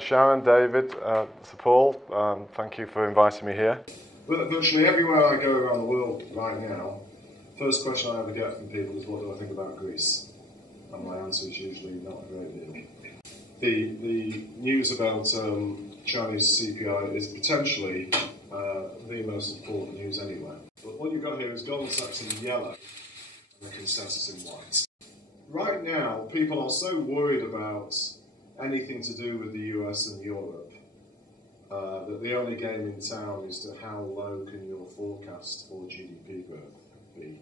Sharon, David, Sir Paul, thank you for inviting me here. Virtually everywhere I go around the world right now, first question I ever get from people is, what do I think about Greece? And my answer is usually not a great deal. The news about Chinese CPI is potentially the most important news anywhere. But what you've got here is Goldman Sachs in yellow and the consensus in white. Right now, people are so worried about anything to do with the US and Europe that the only game in town is to how low can your forecast for GDP growth be.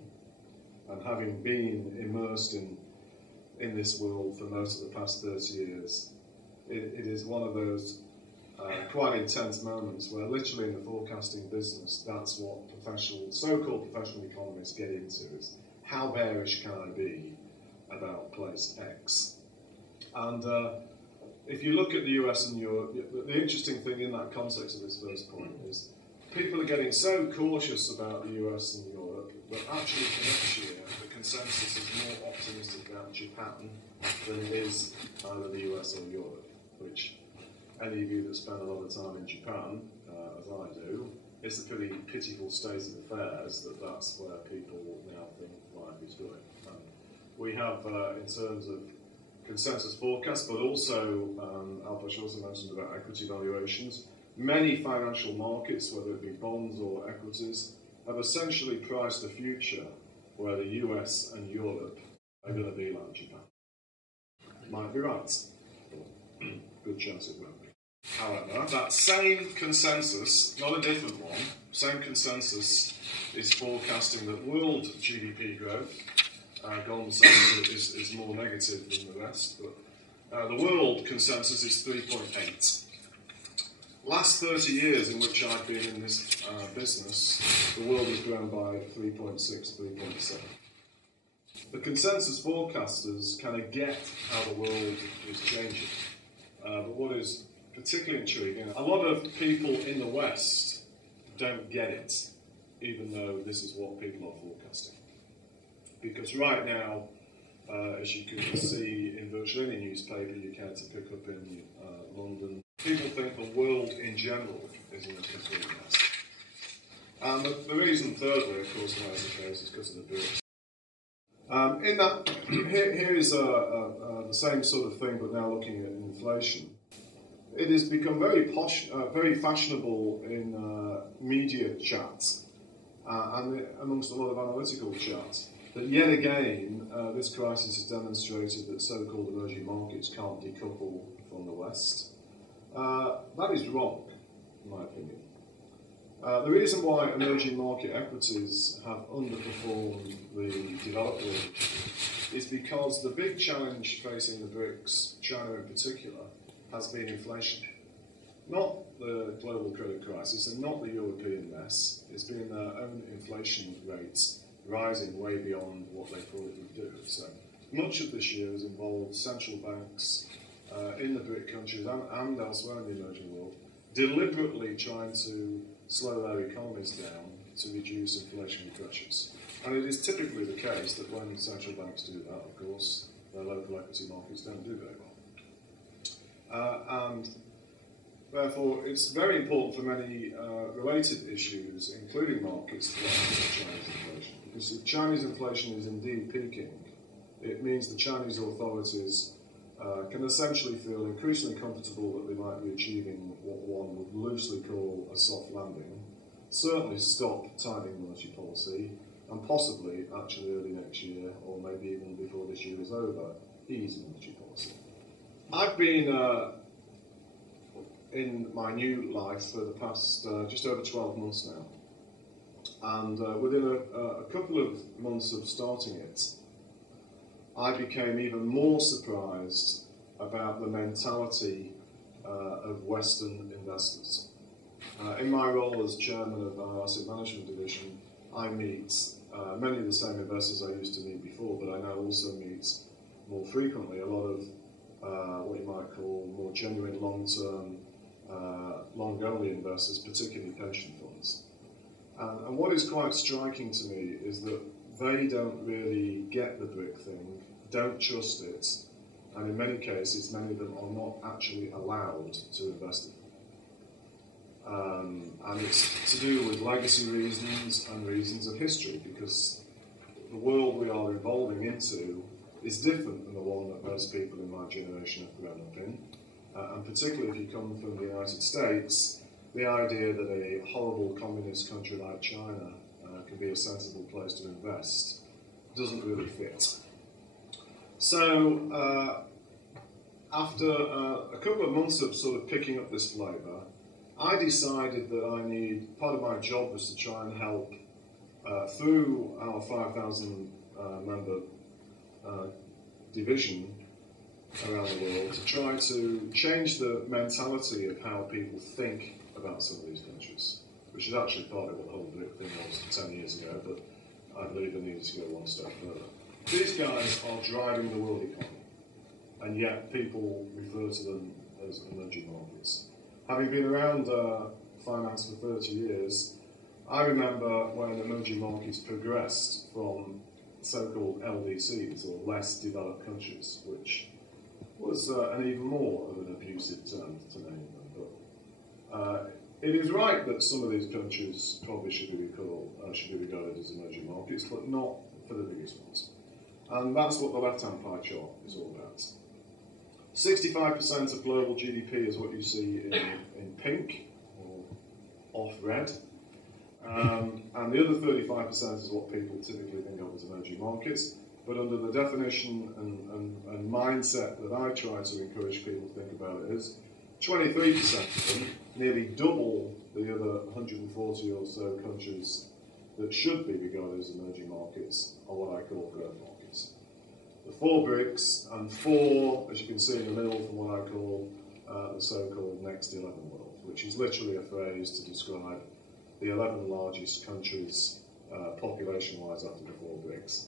And having been immersed in this world for most of the past 30 years, it is one of those quite intense moments where literally in the forecasting business, that's what so-called professional economists get into, is how bearish can I be about place X. And if you look at the US and Europe, the interesting thing in that context of this first point is people are getting so cautious about the US and Europe that actually for next year the consensus is more optimistic about Japan than it is either the US or Europe, which any of you that spend a lot of time in Japan, as I do, it's a pretty pitiful state of affairs that that's where people now think life is going. We have, in terms of consensus forecast, but also, Alpesh also mentioned about equity valuations, many financial markets, whether it be bonds or equities, have essentially priced a future where the US and Europe are going to be like Japan. Might be right, but good chance it won't be. However, that same consensus, not a different one, same consensus is forecasting that world GDP growth, Goldman Sachs is more negative than the rest, but the world consensus is 3.8. Last 30 years in which I've been in this business, the world has grown by 3.6, 3.7. The consensus forecasters kind of get how the world is changing, but what is particularly intriguing, a lot of people in the West don't get it, even though this is what people are forecasting. Because right now, as you can see in virtually any newspaper you care to pick up in London, people think the world in general is in a complete mess. And the reason, thirdly, of course, why it's the case is because of the BRICS. In that, here is the same sort of thing, but now looking at inflation. It has become very fashionable in media chat and amongst a lot of analytical chat that yet again this crisis has demonstrated that so-called emerging markets can't decouple from the West. That is wrong, in my opinion. The reason why emerging market equities have underperformed the developed world is because the big challenge facing the BRICS, China in particular, has been inflation. Not the global credit crisis and not the European mess. It's been their own inflation rates rising way beyond what they thought it would do. So much of this year has involved central banks in the BRIC countries and elsewhere in the emerging world deliberately trying to slow their economies down to reduce inflationary pressures. And it is typically the case that when central banks do that, of course, their local equity markets don't do very well. And therefore, it's very important for many related issues, including markets, to manage Chinese inflation. Because if Chinese inflation is indeed peaking, it means the Chinese authorities can essentially feel increasingly comfortable that they might be achieving what one would loosely call a soft landing, certainly stop tightening monetary policy, and possibly, actually early next year, or maybe even before this year is over, ease monetary policy. I've been in my new life for the past just over 12 months now, and within a couple of months of starting it, I became even more surprised about the mentality of Western investors. In my role as chairman of our asset management division, I meet many of the same investors I used to meet before, but I now also meet more frequently a lot of what you might call more genuine long-term, long-only investors, particularly pension funds. And what is quite striking to me is that they don't really get the BRIC thing, don't trust it, and in many cases, many of them are not actually allowed to invest in them. And it's to do with legacy reasons and reasons of history, because the world we are evolving into is different than the one that most people in my generation have grown up in. And particularly if you come from the United States, the idea that a horrible communist country like China can be a sensible place to invest doesn't really fit. So after a couple of months of sort of picking up this flavour, I decided that part of my job was to try and help through our 5,000 member division around the world to try to change the mentality of how people think about some of these countries, which is actually part of what the whole BRIC thing was 10 years ago, but I believe they needed to go one step further. These guys are driving the world economy, and yet people refer to them as emerging markets. Having been around finance for 30 years, I remember when emerging markets progressed from so-called LDCs, or less developed countries, which was an even more of an abusive term to name them. But it is right that some of these countries probably should be regarded as emerging markets, but not for the biggest ones. And that's what the left-hand pie chart is all about. 65% of global GDP is what you see in pink, or off red. And the other 35% is what people typically think of as emerging markets. But under the definition and mindset that I try to encourage people to think about it is, 23% of them, nearly double the other 140 or so countries that should be regarded as emerging markets, are what I call growth markets. The 4 BRICs and 4, as you can see in the middle, from what I call the so-called Next 11 world, which is literally a phrase to describe the 11 largest countries population-wise after the 4 BRICs.